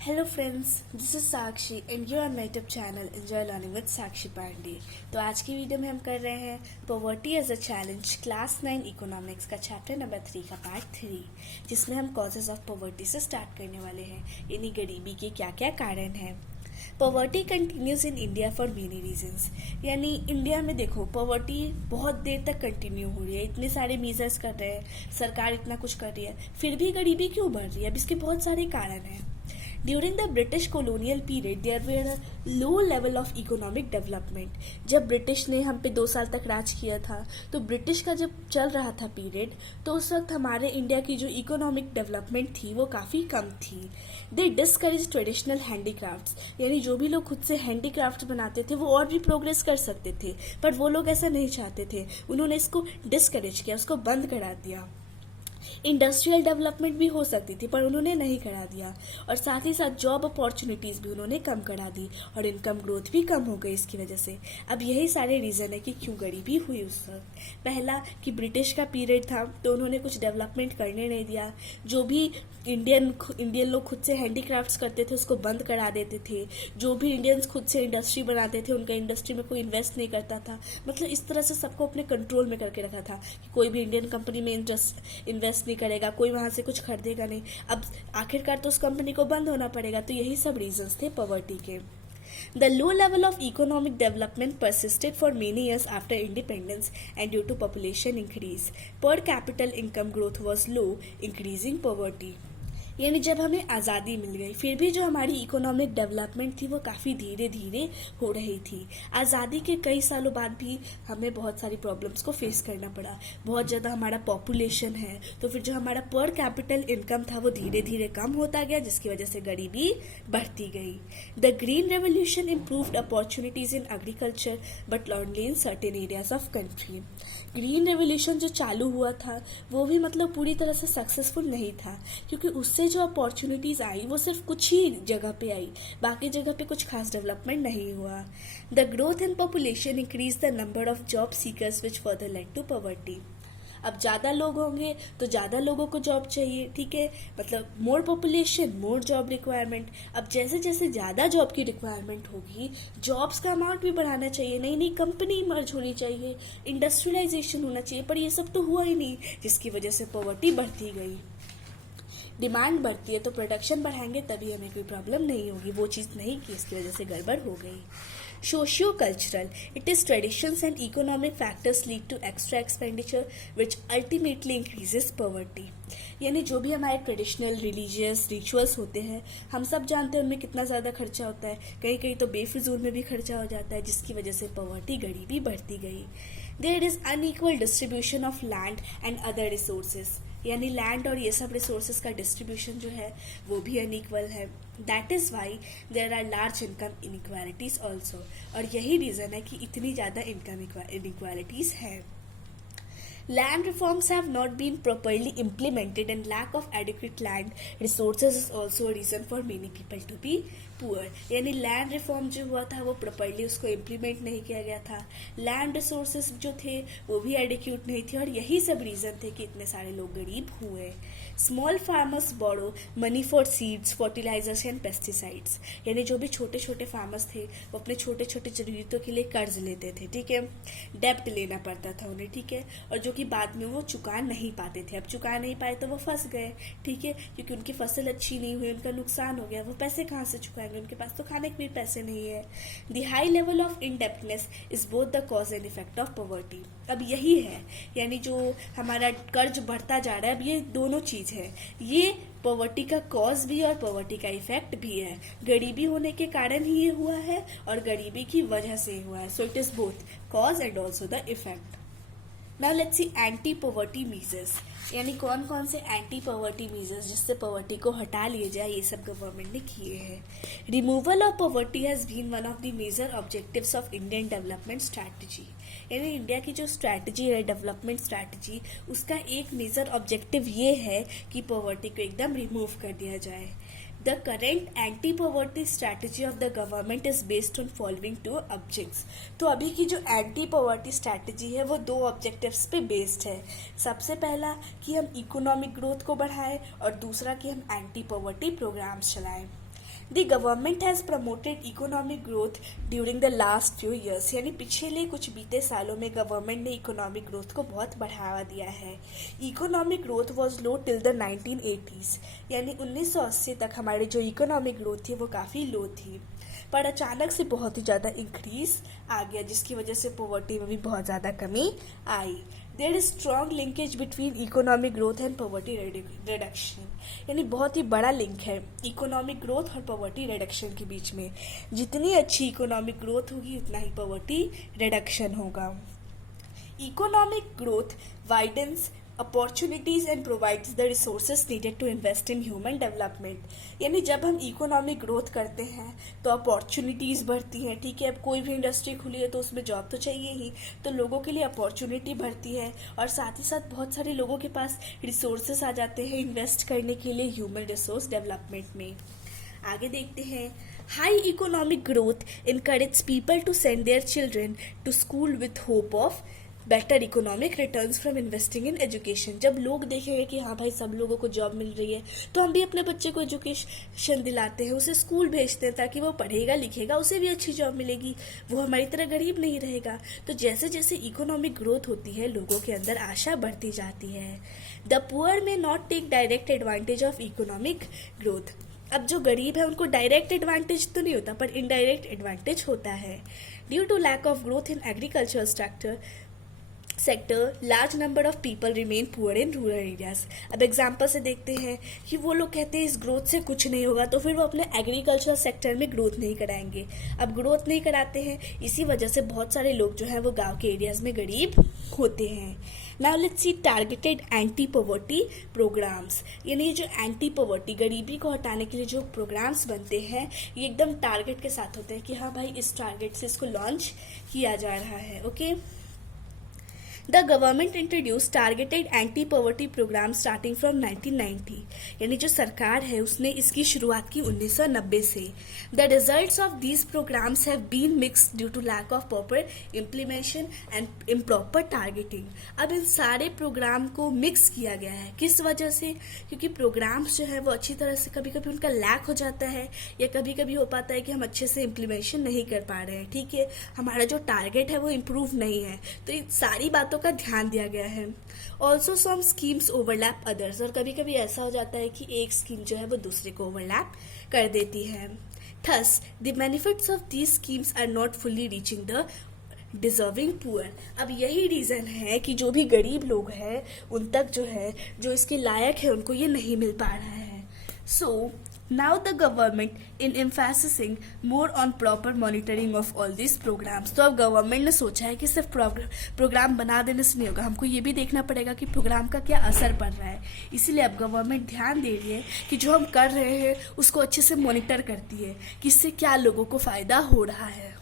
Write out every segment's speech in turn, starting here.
Hello friends, this is Sakshi and you are my YouTube channel enjoy learning with Sakshi Pandey. तो आज की video में हम कर रहे हैं poverty as a challenge class 9 economics का चैप्टर नंबर 3 का पार्ट 3, जिसमें हम कॉजेज ऑफ पॉवर्टी से स्टार्ट करने वाले हैं, यानी गरीबी के क्या क्या कारण हैं। Poverty continues in India for many reasons, यानी इंडिया में देखो पॉवर्टी बहुत देर तक कंटिन्यू हो रही है। इतने सारे मेजर्स कर रहे हैं, सरकार इतना कुछ कर रही है, फिर भी गरीबी क्यों बढ़ रही है? अब इसके बहुत सारे कारण हैं। During the British colonial period, there were a low level of economic development. जब ब्रिटिश ने हम पे 2 साल तक राज किया था, तो ब्रिटिश का जब चल रहा था पीरियड, तो उस वक्त हमारे इंडिया की जो इकोनॉमिक डेवलपमेंट थी वो काफ़ी कम थी। दे डिस्करेज ट्रेडिशनल हैंडीक्राफ्ट्स, यानी जो भी लोग खुद से हैंडीक्राफ्ट बनाते थे वो और भी प्रोग्रेस कर सकते थे, पर वो लोग ऐसा नहीं चाहते थे। उन्होंने इसको डिस्करेज किया, उसको बंद करा दिया। इंडस्ट्रियल डेवलपमेंट भी हो सकती थी, पर उन्होंने नहीं करा दिया, और साथ ही साथ जॉब अपॉर्चुनिटीज़ भी उन्होंने कम करा दी, और इनकम ग्रोथ भी कम हो गई इसकी वजह से। अब यही सारे रीज़न है कि क्यों गरीबी हुई उस वक्त। पहला कि ब्रिटिश का पीरियड था, तो उन्होंने कुछ डेवलपमेंट करने नहीं दिया। जो भी इंडियन लोग खुद से हैंडीक्राफ्ट्स करते थे उसको बंद करा देते थे। जो भी इंडियंस खुद से इंडस्ट्री बनाते थे उनका इंडस्ट्री में कोई इन्वेस्ट नहीं करता था। मतलब इस तरह से सबको अपने कंट्रोल में करके रखा था कि कोई भी इंडियन कंपनी में इन्वेस्ट नहीं करेगा, कोई वहाँ से कुछ खरीदेगा नहीं। अब आखिरकार तो उस कंपनी को बंद होना पड़ेगा। तो यही सब रीजंस थे पॉवर्टी के। The low level of economic development persisted for many years after independence and due to population increase. Per capita income growth was low, increasing poverty. यानी जब हमें आज़ादी मिल गई, फिर भी जो हमारी इकोनॉमिक डेवलपमेंट थी वो काफ़ी धीरे धीरे हो रही थी। आज़ादी के कई सालों बाद भी हमें बहुत सारी प्रॉब्लम्स को फेस करना पड़ा। बहुत ज़्यादा हमारा पॉपुलेशन है, तो फिर जो हमारा पर कैपिटल इनकम था वो धीरे धीरे कम होता गया, जिसकी वजह से गरीबी बढ़ती गई। The green revolution improved opportunities in agriculture but only in certain areas of country. Green revolution जो चालू हुआ था वो भी मतलब पूरी तरह से सक्सेसफुल नहीं था, क्योंकि उससे जो अपॉर्चुनिटीज़ आई वो सिर्फ कुछ ही जगह पे आई, बाकी जगह पे कुछ खास डेवलपमेंट नहीं हुआ। The growth in population increase the number of job seekers which further led to poverty. अब ज़्यादा लोग होंगे तो ज़्यादा लोगों को जॉब चाहिए, ठीक है, मतलब more population more job requirement. अब जैसे जैसे ज़्यादा जॉब की रिक्वायरमेंट होगी, जॉब्स का अमाउंट भी बढ़ाना चाहिए, नई नई कंपनी मर्ज होनी चाहिए, इंडस्ट्रियलाइजेशन होना चाहिए, पर ये सब तो हुआ ही नहीं, जिसकी वजह से पॉवर्टी बढ़ती गई। डिमांड बढ़ती है तो प्रोडक्शन बढ़ाएंगे तभी हमें कोई प्रॉब्लम नहीं होगी, वो चीज़ नहीं की, इसकी वजह से गड़बड़ हो गई। Socio cultural, it is traditions and economic factors lead to extra expenditure which ultimately increases poverty. यानी जो भी हमारे ट्रेडिशनल रिलीजियस रिचुअल्स होते हैं, हम सब जानते हैं उनमें कितना ज़्यादा खर्चा होता है, कहीं कहीं तो बेफिजूल में भी खर्चा हो जाता है, जिसकी वजह से पॉवर्टी गरीबी बढ़ती गई। There is unequal distribution of land and other resources, यानी लैंड और ये सब रिसोर्सेज का डिस्ट्रीब्यूशन जो है वो भी अनइक्वल है। That is why there are large income inequalities also, और यही रीज़न है कि इतनी ज़्यादा इनकम इनइक्वालिटीज़ है। Land reforms have not been properly implemented and lack of adequate land resources is also a reason for many people to be poor. यानी land reform जो हुआ था वो प्रॉपरली उसको इम्प्लीमेंट नहीं किया गया था, लैंड रिसोर्सेज जो थे वो भी एडिक्यूट नहीं थे, और यही सब रीज़न थे कि इतने सारे लोग गरीब हुए। Small farmers borrow money for seeds fertilisers and pesticides, यानी जो भी छोटे छोटे फार्मर्स थे वो अपने छोटे छोटे ज़रूरतों के लिए कर्ज लेते थे, ठीक है, डेप्ट लेना पड़ता था उन्हें, ठीक है, और जो कि बाद में वो चुका नहीं पाते थे। अब चुका नहीं पाए तो वो फंस गए, ठीक है, क्योंकि उनकी फसल अच्छी नहीं हुई, उनका नुकसान हो गया, वो पैसे कहाँ से चुकाएंगे, उनके पास तो खाने के भी पैसे नहीं है। The high level of इनडेप्टनेस is both the cause and effect of poverty. अब यही है, यानी जो हमारा कर्ज बढ़ता जा रहा है, अब ये दोनों चीज़ है, ये पॉवर्टी का कॉज भी और पॉवर्टी का इफेक्ट भी है। गरीबी होने के कारण ही ये हुआ है और गरीबी की वजह से हुआ है। So it is both cause and also the effect. Now let's C anti poverty measures, यानी कौन कौन से एंटी पॉवर्टी मीजर्स जिससे पॉवर्टी को हटा लिए जाए, ये सब गवर्नमेंट ने किए हैं। Removal of poverty has been one of the major objectives of Indian development strategy, यानी इंडिया की जो स्ट्रैटेजी है डेवलपमेंट स्ट्रैटेजी, उसका एक मेजर ऑब्जेक्टिव ये है कि पॉवर्टी को एकदम रिमूव कर दिया जाए। The current anti-poverty strategy of the government is based on following two objects. तो अभी की जो एंटी पॉवर्टी स्ट्रैटेजी है वो 2 ऑब्जेक्टिव्स पे बेस्ड है। सबसे पहला कि हम इकोनॉमिक ग्रोथ को बढ़ाएं और दूसरा कि हम एंटी पॉवर्टी प्रोग्राम्स चलाएं। The government has promoted economic growth during the last few years, यानी पिछले कुछ बीते सालों में गवर्नमेंट ने इकोनॉमिक ग्रोथ को बहुत बढ़ावा दिया है। Economic growth was low till the 1980s, यानी 1980 तक हमारी जो इकोनॉमिक ग्रोथ थी वो काफ़ी लो थी, पर अचानक से बहुत ही ज़्यादा इंक्रीज आ गया, जिसकी वजह से पॉवर्टी में भी बहुत ज़्यादा कमी आई। There is strong linkage between economic growth and poverty reduction, यानी बहुत ही बड़ा लिंक है इकोनॉमिक ग्रोथ और पॉवर्टी रिडक्शन के बीच में। जितनी अच्छी इकोनॉमिक ग्रोथ होगी उतना ही पॉवर्टी रिडक्शन होगा। Economic growth widens opportunities and provides the resources needed to invest in human development, यानी जब हम इकोनॉमिक ग्रोथ करते हैं तो अपॉर्चुनिटीज़ बढ़ती हैं। ठीक है, अब कोई भी इंडस्ट्री खुली है तो उसमें जॉब तो चाहिए ही, तो लोगों के लिए अपॉर्चुनिटी बढ़ती है और साथ ही साथ बहुत सारे लोगों के पास रिसोर्सेज आ जाते हैं इन्वेस्ट करने के लिए ह्यूमन रिसोर्स डेवलपमेंट में। आगे देखते हैं, high economic growth encourage people to send their children to school with hope of better economic returns from investing in education. जब लोग देखेंगे कि हाँ भाई सब लोगों को जॉब मिल रही है तो हम भी अपने बच्चे को एजुकेशन दिलाते हैं, उसे स्कूल भेजते हैं ताकि वो पढ़ेगा लिखेगा, उसे भी अच्छी जॉब मिलेगी, वो हमारी तरह गरीब नहीं रहेगा। तो जैसे जैसे इकोनॉमिक ग्रोथ होती है लोगों के अंदर आशा बढ़ती जाती है। The poor may not take direct advantage of economic growth. अब जो गरीब है उनको डायरेक्ट एडवांटेज तो नहीं होता पर इनडायरेक्ट एडवांटेज होता है। Due to lack of growth in agriculture sector large number of people remain poor in rural areas. अब एग्जाम्पल से देखते हैं कि वो लोग कहते हैं इस ग्रोथ से कुछ नहीं होगा तो फिर वो अपने एग्रीकल्चर सेक्टर में ग्रोथ नहीं कराएंगे। अब ग्रोथ नहीं कराते हैं, इसी वजह से बहुत सारे लोग जो हैं वो गांव के एरियाज में गरीब होते हैं। Now let's see targeted anti poverty programmes, यानी जो एंटी पॉवर्टी गरीबी को हटाने के लिए जो प्रोग्राम्स बनते हैं ये एकदम टारगेट के साथ होते हैं कि हाँ भाई इस टारगेट से इसको लॉन्च किया जा रहा है। Okay, the government introduce targeted anti poverty programme starting from 1990, यानी जो सरकार है उसने इसकी शुरुआत की 1990 से। The results of these programmes have been mixed due to lack of proper implementation and improper targeting. अब इन सारे प्रोग्राम को मिक्स किया गया है, किस वजह से? क्योंकि प्रोग्राम्स जो है वो अच्छी तरह से कभी कभी उनका लैक हो जाता है या कभी कभी हो पाता है कि हम अच्छे से इम्प्लीमेंटेशन नहीं कर पा रहे हैं। ठीक है, हमारा जो टारगेट है वो इम्प्रूव नहीं है, तो इन सारी बातों का ध्यान दिया गया है। Also some schemes overlap others, और कभी कभी ऐसा हो जाता है कि एक स्कीम जो है वो दूसरे को ओवरलैप कर देती है। Thus the benefits of these schemes are not fully reaching the deserving poor. अब यही रीज़न है कि जो भी गरीब लोग हैं उन तक जो है जो इसके लायक है उनको ये नहीं मिल पा रहा है। सो now the government in emphasizing more on proper monitoring of all these programs। तो अब गवर्नमेंट ने सोचा है कि सिर्फ प्रोग्राम बना देने से नहीं होगा, हमको ये भी देखना पड़ेगा कि प्रोग्राम का क्या असर पड़ रहा है। इसीलिए अब गवर्नमेंट ध्यान दे रही है कि जो हम कर रहे हैं उसको अच्छे से मॉनिटर करती है कि इससे क्या लोगों को फ़ायदा हो रहा है।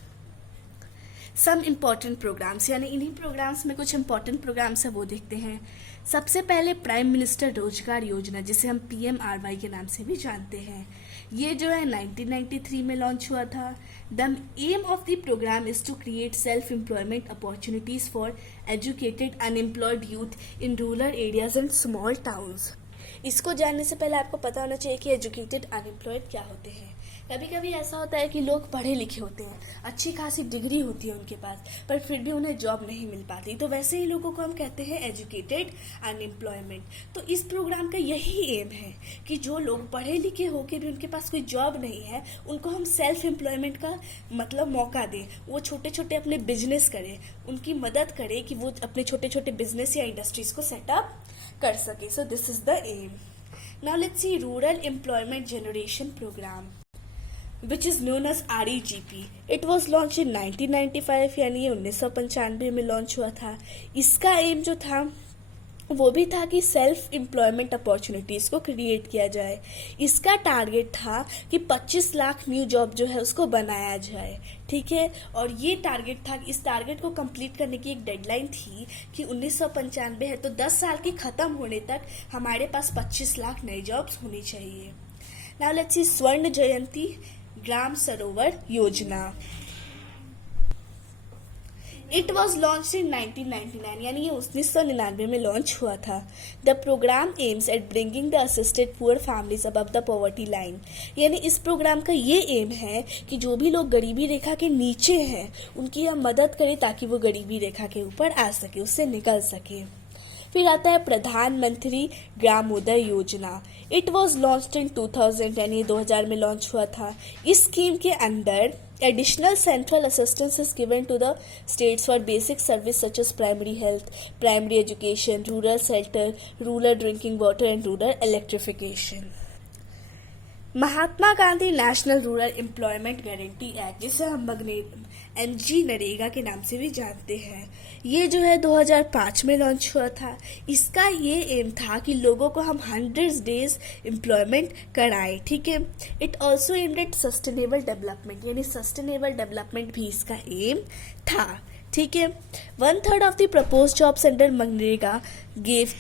सम इम्पॉर्टेंट प्रोग्राम्स, यानी इन्हीं प्रोग्राम्स में कुछ इम्पॉर्टेंट प्रोग्राम्स है वो देखते हैं। सबसे पहले प्राइम मिनिस्टर रोजगार योजना, जिसे हम PMRY के नाम से भी जानते हैं, ये जो है 1993 में लॉन्च हुआ था। The aim of the programme is to create self employment opportunities for educated unemployed youth in rural areas and small towns. इसको जानने से पहले आपको पता होना चाहिए कि एजुकेटेड अनएम्प्लॉयड क्या होते हैं। कभी कभी ऐसा होता है कि लोग पढ़े लिखे होते हैं, अच्छी खासी डिग्री होती है उनके पास, पर फिर भी उन्हें जॉब नहीं मिल पाती, तो वैसे ही लोगों को हम कहते हैं एजुकेटेड अनएम्प्लॉयमेंट। तो इस प्रोग्राम का यही एम है कि जो लोग पढ़े लिखे होकर भी उनके पास कोई जॉब नहीं है उनको हम सेल्फ एम्प्लॉयमेंट का मतलब मौका दें, वो छोटे छोटे अपने बिजनेस करें, उनकी मदद करें कि वो अपने छोटे छोटे बिजनेस या इंडस्ट्रीज को सेटअप कर सके। So this is the aim. Now let's see rural employment generation programme which is known as REGP. It was launched in 1995, यानी ये 1995 में लॉन्च हुआ था। इसका एम जो था वो भी था कि सेल्फ एम्प्लॉयमेंट अपॉर्चुनिटीज़ को क्रिएट किया जाए। इसका टारगेट था कि 25 लाख न्यू जॉब जो है उसको बनाया जाए। ठीक है, और ये टारगेट था, इस टारगेट को कंप्लीट करने की एक डेडलाइन थी कि 1995 है तो 10 साल की ख़त्म होने तक हमारे पास 25 लाख नई जॉब्स होनी चाहिए। नाउ लेट्स सी स्वर्ण जयंती ग्राम सरोवर योजना। इट वॉज लॉन्च इन 1999 यानी ये 1999 में लॉन्च हुआ था। The programme aims at bringing the assisted poor families above the poverty line, यानी इस प्रोग्राम का ये एम है कि जो भी लोग गरीबी रेखा के नीचे हैं उनकी हम मदद करें ताकि वो गरीबी रेखा के ऊपर आ सके, उससे निकल सके। फिर आता है प्रधानमंत्री ग्रामोदय योजना। इट वॉज लॉन्च इन 2000 यानी 2000 में लॉन्च हुआ था। इस स्कीम के अंदर additional central assistance is given to the states for basic service such as primary health, primary education, rural shelter, rural drinking water and rural electrification. Mahatma Gandhi National Rural Employment Guarantee Act, जिसे हम MG NREGA के नाम से भी जानते हैं, ये जो है 2005 में लॉन्च हुआ था। इसका ये एम था कि लोगों को हम 100 डेज एम्प्लॉयमेंट कराएं, ठीक है। It also aimed at sustainable development, यानी सस्टेनेबल डेवलपमेंट भी इसका एम था, ठीक है। 1/3 of the propose jobs under मनरेगा gave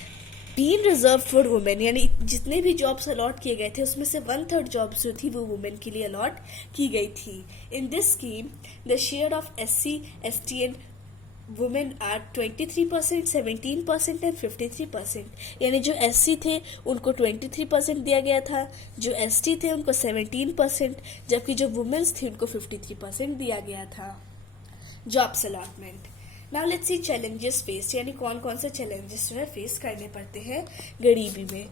been reserve for women, यानी जितने भी जॉब्स अलॉट किए गए थे उसमें से 1/3 जॉब्स जो थी वो वुमेन के लिए अलॉट की गई थी। In this scheme the share of SC, ST and women are 23%, 17% and 53%, यानी जो SC थे उनको 23% दिया गया था, जो ST थे उनको 17%, जबकि जो वुमेन्स थी उनको 53% दिया गया था। Jobs allotment. Now let's C challenges face, यानी कौन कौन से चैलेंजेस जो है फेस करने पड़ते हैं गरीबी में।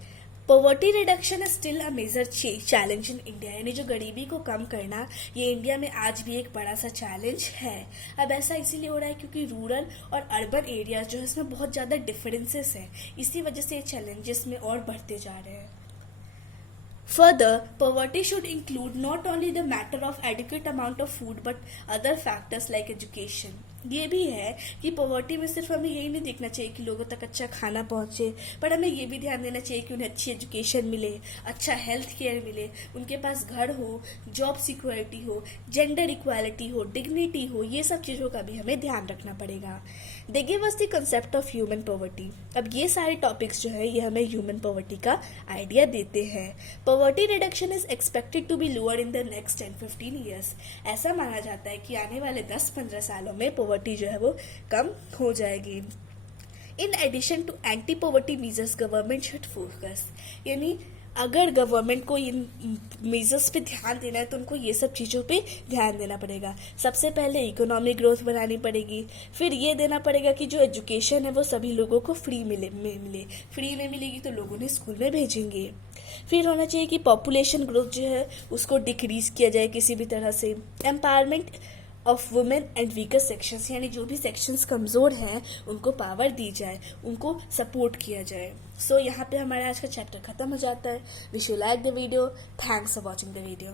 Poverty reduction is still a major challenge in India, यानी जो गरीबी को कम करना ये इंडिया में आज भी एक बड़ा सा चैलेंज है। अब ऐसा इसीलिए हो रहा है क्योंकि रूरल और अर्बन एरियाज जो है इसमें बहुत ज़्यादा डिफरेंसेस हैं, इसी वजह से ये चैलेंजेस में और बढ़ते जा रहे हैं। Further, poverty should include not only the matter of adequate amount of food but other factors like education. ये भी है कि पॉवर्टी में सिर्फ हमें यही नहीं देखना चाहिए कि लोगों तक अच्छा खाना पहुंचे, पर हमें ये भी ध्यान देना चाहिए कि उन्हें अच्छी एजुकेशन मिले, अच्छा हेल्थ केयर मिले, उनके पास घर हो, जॉब सिक्योरिटी हो, जेंडर इक्वालिटी हो, डिग्निटी हो, ये सब चीज़ों का भी हमें ध्यान रखना पड़ेगा। They give us the concept of human poverty. अब ये सारे टॉपिक्स जो है ये हमें ह्यूमन पॉवर्टी का आइडिया देते हैं। Poverty reduction is expected to be lower in the next 10-15 years. ऐसा माना जाता है कि आने वाले 10-15 सालों में पॉवर्टी जो है वो कम हो जाएगी। In addition to anti poverty measures government should focus, यानी अगर गवर्नमेंट को इन मेजर्स पे ध्यान देना है तो उनको ये सब चीज़ों पे ध्यान देना पड़ेगा। सबसे पहले इकोनॉमिक ग्रोथ बनानी पड़ेगी, फिर ये देना पड़ेगा कि जो एजुकेशन है वो सभी लोगों को फ्री मिले फ्री में मिलेगी तो लोग उन्हें स्कूल में भेजेंगे। फिर होना चाहिए कि पॉपुलेशन ग्रोथ जो है उसको डिक्रीज किया जाए किसी भी तरह से। Empowerment of women and weaker sections, यानी जो भी सेक्शंस कमज़ोर हैं उनको पावर दी जाए, उनको सपोर्ट किया जाए। सो यहाँ पे हमारा आज का चैप्टर खत्म हो जाता है। Wish you like the video, thanks for watching the video.